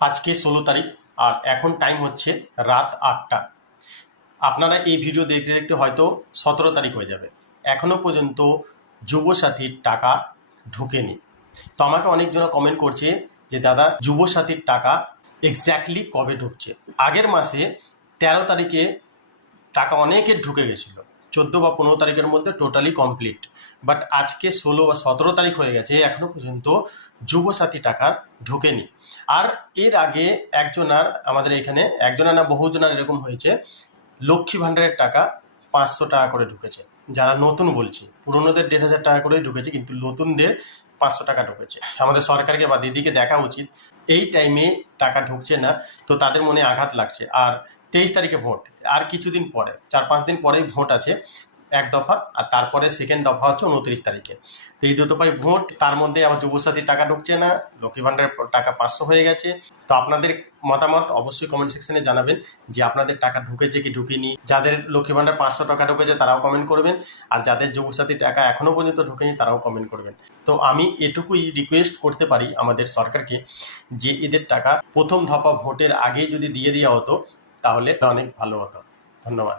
আজকে 16 তারিখ আর এখন টাইম হচ্ছে রাত 8টা। আপনারা এই ভিডিও দেখতে দেখতে হয়তো 17 তারিখ হয়ে যাবে, এখনও পর্যন্ত যুবসাথীর টাকা ঢোকেনি। তো আমাকে অনেকজন কমেন্ট করছে যে দাদা যুবসাথীর টাকা এক্স্যাক্টলি কবে ঢুকছে। আগের মাসে 13 তারিখে টাকা অনেকের ঢুকে গেছিলো, 14 বা 15 তারিখের মধ্যে টোটালি কমপ্লিট। বাট আজকে 16 বা 17 তারিখ হয়ে গেছে, এখনও পর্যন্ত যুবসাথী টাকা ঢোকেনি। আর এর আগে আমাদের এখানে একজনের না বহুজনের এরকম হয়েছে, লক্ষ্মী ভাণ্ডারের টাকা 500 টাকা করে ঢুকেছে। যারা নতুন বলছি, পুরনোদের 1500 টাকা করেই ঢুকেছে, কিন্তু নতুনদের 500 টাকা ঢুকেছে। আমাদের সরকারকে বা দিদিকে দেখা উচিত, এই টাইমে টাকা ঢুকছে না, তো তাদের মনে আঘাত লাগছে। আর 23 তারিখে ভোট, আর কিছুদিন পরে 4-5 দিন পরেই ভোট আছে এক দফা, আর তারপরে সেকেন্ড দফা হচ্ছে 29 তারিখে। তো এই 2 দফায় ভোট, তার মধ্যে আবার যুবসাথীর টাকা ঢুকছে না, লক্ষ্মী ভাণ্ডারের টাকা 500 হয়ে গেছে। তো আপনাদের মতামত অবশ্যই কমেন্ট সেকশনে জানাবেন যে আপনাদের টাকা ঢুকেছে কি ঢুকেনি। যাদের লক্ষ্মী ভাণ্ডার 500 টাকা ঢুকেছে তারাও কমেন্ট করবেন, আর যাদের যুবসাথী টাকা এখনও পর্যন্ত ঢুকেনি তারাও কমেন্ট করবেন। তো আমি এটুকুই রিকোয়েস্ট করতে পারি আমাদের সরকারকে, যে এদের টাকা প্রথম দফা ভোটের আগেই যদি দিয়ে দেওয়া হতো তাহলে অনেক ভালো হতো। ধন্যবাদ।